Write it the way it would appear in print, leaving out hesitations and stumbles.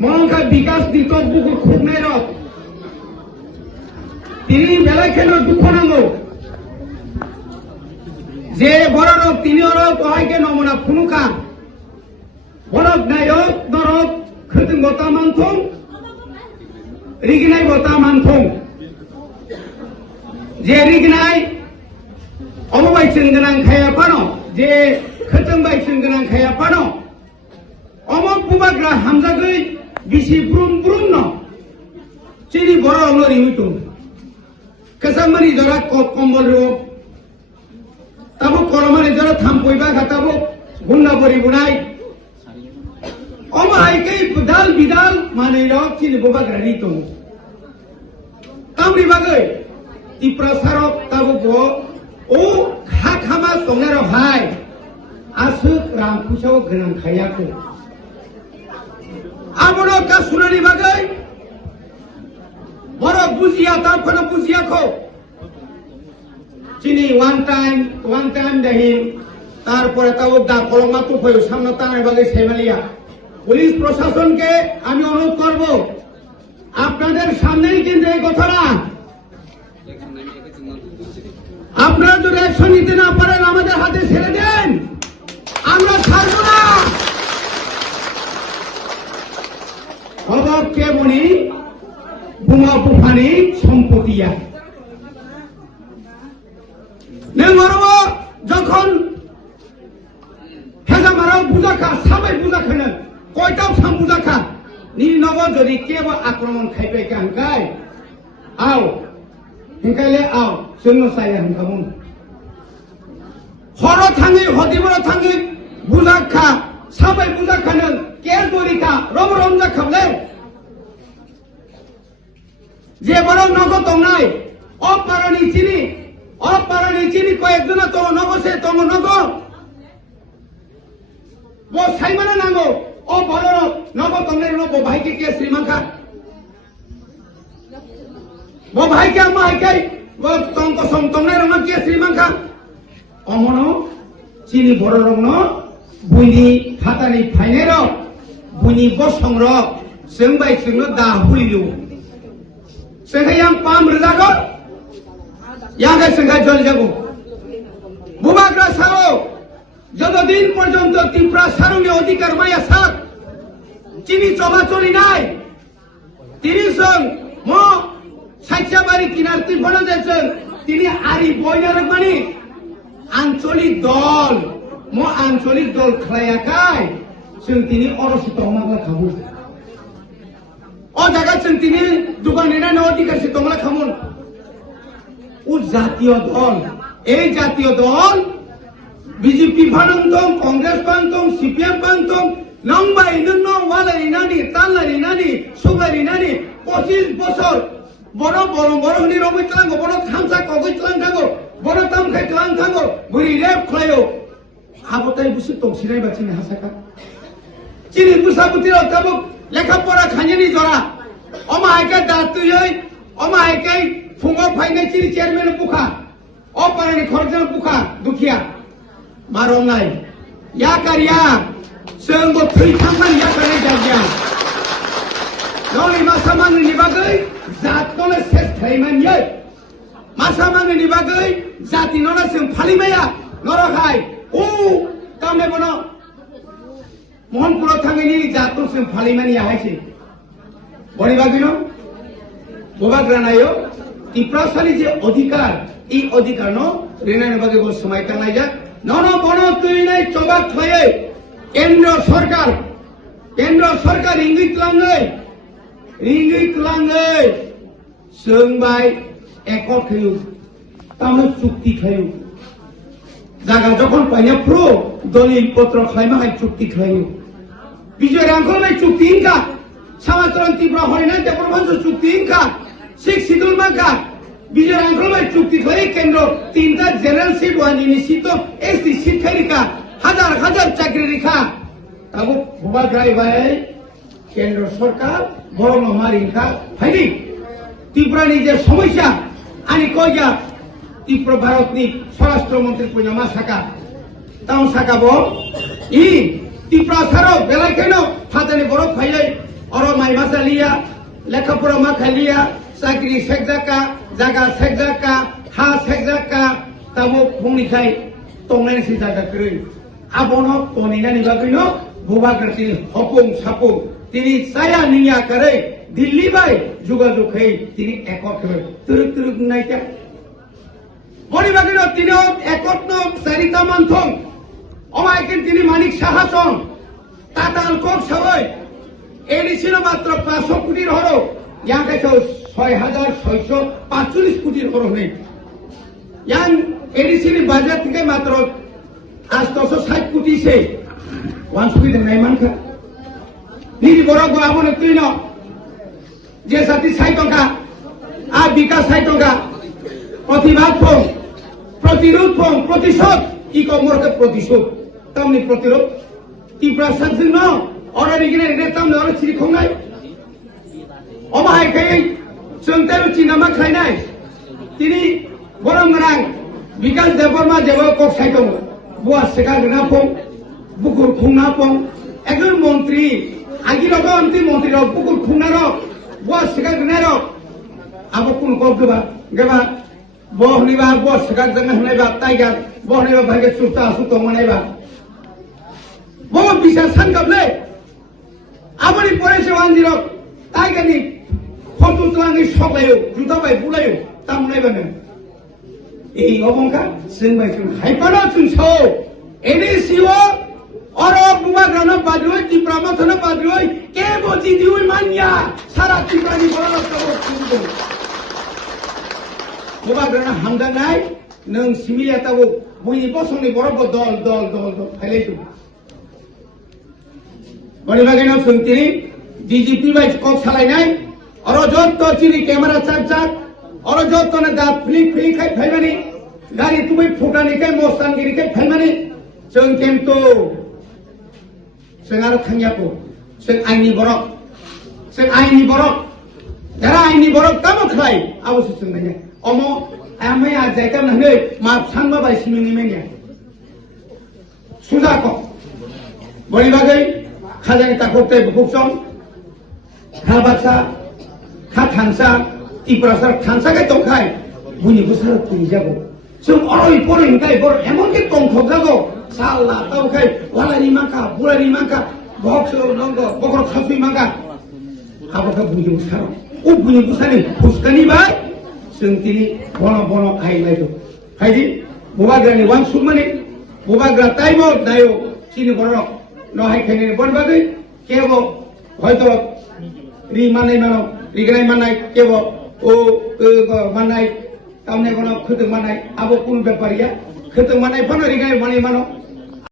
মহাঙ্কা বিকাশ দিতক বুকু খুবনাই rock তিনি বেলা কেন দুঃখ নাঙ্গো যে বড় রক তিনি রক অহাইকে নমুনা ফুনুকা বরক নায়ক নরক খৃতিং বতা মানথং রিগিনাই বতা মানথং যে রিগিনাই অমবাইসিং গোনাं খাया পানো যে খৃতিং বাইসিং গোनां খাया পানো অমক বুবাগ্রা হামজাগৈ বিসি ব্রুম ব্রুম ন চিনি বড় অলরি হইতো কেসামারি জরা কম্বল রো তাবো করমারি জরা থামপইবা গাতাবো গুন্ডা বরি বুনাই অমাইকেই দাল বিদাল মানে রক চিনি বুবাগ্রা নিতো কামরি বাগৈ ত্রিপুরা সারক তাবো ও খা খামা তংনার ভাই আসুক রাম পুষাও গোनां খায়াखै आबोनो का सुनानी बागै बरो बुजिया तारखौनो बुजियाखौ चिनी वन टाइम दहिन तारपरे ताबो दा कलमा तो फयो सामने तानाय बागै सेमालिया पुलिस प्रशासन के আমি অনুরোধ করব আপনাদের সামনেই কিন্তু এই কথাটা আপনারা যদি অ্যাকশন নিতে না পারেন আমাদের হাতে ছেড়ে দেন আমরা ছাড়ব না অবাককে মনি বুমা বুফানি সম্পত্তিয়া নেমরব যখন হেজামারাও বুজাখা সাবাই বুজাখানো কয়টাও সাম বুজাখা নি নব যদি কেব আক্রমণ খাইবে কাঙ্কাই আও হিংকাইলে আও जोंनो साया हंखामुन हर थाङै हदिबरा थाङै बुजाखा साबाय बुजाखानो केर बरिखा रम रम जाखाबले যে বড় নগদ তংনাই অপারানি চিনি কয়েকজনা তো নগসে তং নগ ব সাইমানা নাঙ্গো ও বড় নগদ তংনাই নো ব ভাইকে কে শ্রীমাখা ব ভাইকে আমা হাইকাই ব তংক সম তংনাই রং কে শ্রীমাখা অমন চিনি বড় রং ন বুইনি ফাতানি ফাইনে রক বুইনি বসং रक जों बाय जोंनो दा हुलिलु सेंगायां पाम रजागो यागे सेंगा जल जागो बुबाग्रा सारो যতদিন পর্যন্ত ত্রিপুরা সারুনি অধিকার মায়া সাক চিনি চলাচলি নাই তিনি সং ম সাইচাবাড়ি কিনার ত্রিপুরা দেছেন তিনি আরি বইনার মানে আঞ্চলিক দল খায়াকাই जों তিনি অরসিত মাগলা খাবো ও জায়গা जों তিনি দোকান নিরানো অধিকার সে তোমরা খামুন ও জাতীয় দল এই জাতীয় দল বিজেপি বানন্তম কংগ্রেস বানন্তম সিপিএম বানন্তম নংবাই নং ওয়ালাই নানি তানলাই নানি সুগারি নানি 25 বছর বড় হনি রবই তলাঙ্গো বড় থামসা কগই তলাং থাগো বড় তামখাই তলাং থাগো বুড়ি রেপ খায়ো আবতাই বুসু তংসিরাই বাচিনি হাসাকা চিনি বুসাবুতির কাবু লেখাপড়া খাঞ্জানি জরা অমাহাইকে দাতুই অমাহাইকে ফুঙ্গ ফাইনাই চিনি চেয়ারম্যান বুখা অপারানি খরজন বুখা দুখিয়া মারনাই या कारिया जोंबो थैखांबाय या कारिया जागिया नोंनि मासामांनि बागै जातखौनो सेस खालामनानै मासामांनि बागै जातिनोनो जों फालिबाया नरखाय उ तामने बनो मोहनपुराव थाङैनि जातखौ जों फालिनानै आहायसै बरि बागैनो बबाग्रानायो ত্রিপুরাশালী যে অধিকার এই অধিকার ন রেনানি বাগै গো समाय थांनाय जा নন বন তুই নাই চবাক হয়ে কেন্দ্র সরকার ইঙ্গিত লাঙ্গৈ जोंबाय একট হইউ তামে চুক্তি খাইউ জায়গা যখন পাইনা প্রো দলিল পত্র খাইমা হাই চুক্তি খাইউ বিজয় রাঙ্গলাই চুক্তি ইনকা সমাজতরণ ত্রিপুরা হয় না দেবরভাঞ্জ চুক্তি ইনকা শিখ শিডুল মাকা বিজয় রাঙ্গলাই চুক্তি খাই কেন্দ্র তিনটা জেনারেল সিট ওয়ানিনি সিট এসটি সিট খাইরিকা হাজার চাকরি রেখা তাবো ভুবা ড্রাইভার কেন্দ্র সরকার বড় মহারিখা হাইনি ত্রিপুরানি যে সমস্যা আনি কইয়া ত্রিপুরা ভারতনি স্বরাষ্ট্রমন্ত্রী কইনামা সাকা তাও সাকাবো ই ত্রিপুরা সারো বেলায় কেন ফাতানি বড় খাইলাই অর কামাই মাসালিয়া লেখাপড়া মাখালিয়া চাকরি সেকজাকা জায়গা সেকজাকা হা সেকজাকা তাবো फुंनिखाय तंनायसि जागाखै आबनो तनिनानि बागैनो बुबाग्रति हकुम सापुं तिनि साया निया करे दिल्ली बाय जुगाजुगै तिनि एकट होय तुरुक तुरुक नायका बनि बागैनो तिनि एकट न चारिता मानथं अमायकिन तिनि मानिक साहासन ताताल कोक सावै एडिसिनो मात्र 500 कोटिर हरो याकाइतो 6645 कोटिर हरो नै यां एडिसिनि बाजेट থেকে মাত্র 860 কোটি সে ওয়ান সুবিধা নাই মানখা নিরি বড় গো আমনে তুই ন যে সাথী 60 টাকা আর বিকাশ 60 টাকা প্রতিবাদ ফোন প্রতিরোধ ফোন প্রতিশোধ কি কমরকে প্রতিশোধ তামনি প্রতিরোধ কি প্রশাসন ন অর্ডার ইগনে রে তামনি অর চিরি খংনাই অমাহাই খাই চন্তায় চিনামা খাইনাই তিনি বরং রাং বিকাশ দেববর্মা যেব কক সাইটং বুয়া সেকা গনা ফং বুকুর খুংনা ফং একজন মন্ত্রী আগি রকমতি মন্ত্রী রক বুকুর খুংনা রক বুয়া সেকা গনা রক আবো কোন কক গবা গবা বহনিবা বুয়া সেকা গনা হনাইবা তাইগা বহনিবা ভাগে সুতা সুতো মনাইবা বহু বিশাল সানগাবলে আবনি পরে সে ওয়ানজিরক তাইগানি ফটো তোলানি সবাইও জুতা বাই বুলাইও তামনাইবা না এই অবংকার जों हाइपाना चुनसौ एडिसिओ और बुबाग्रानो बाद्रुय तिप्रामाथनो बाद्रुय के बजि दिउय मानिया सारा तिप्रानि बरा कबो खुंदो बुबाग्रानो हामदानाय नों सिमिलियाताबो बुनि बसंनि बरबो दल दल दल दल फाइलायदो बनिबागैनो जोंतिनि डिजिपि बाय कक सालायनाय और जत्त चिनि कैमेरा चाक चाक और जत्तनो दा फ्लिक फ्लिक खाय फाइबानि गाड़ी तुम्हें फुटाने के मोस्तानगिरी के फैलमानी जों केमतो जों आरो थांयाको जों आइनि बरक जरा आइनि बरक कामो खाय आवसो जों नाय अमो आमे आ जायगा नहै मा सानबा बाय सिमिनि मेनिया सुजाको बनि बागै खाजानि ताकते बुकसम खाबासा खा थांसा तिप्रासार थांसा के तंखाय बुनि बुसार तुइजागो जों अरय परेंखाय बर एमनके तंथजागो साला तावखाय वालानि माखा बुलानि माखा बक्स नंग बकर खासुइ माखा आबाखा बुनि बुसार ओ बुनि बुसारनि फुसकानि बाय जों तिनि बन बन खायलायदो खायदि बुबाग्रानि वान सुमनि बुबाग्रा टाइमो दायो तिनि बर नहाय खायनि बनबागै केबो हयतो रि मानाय मानो रिगनाय मानाय केबो ओ मानाय तामने कोन खुद मानाय आबो कोन व्यापारिया खुद मानाय फनो रिगाय माने मानो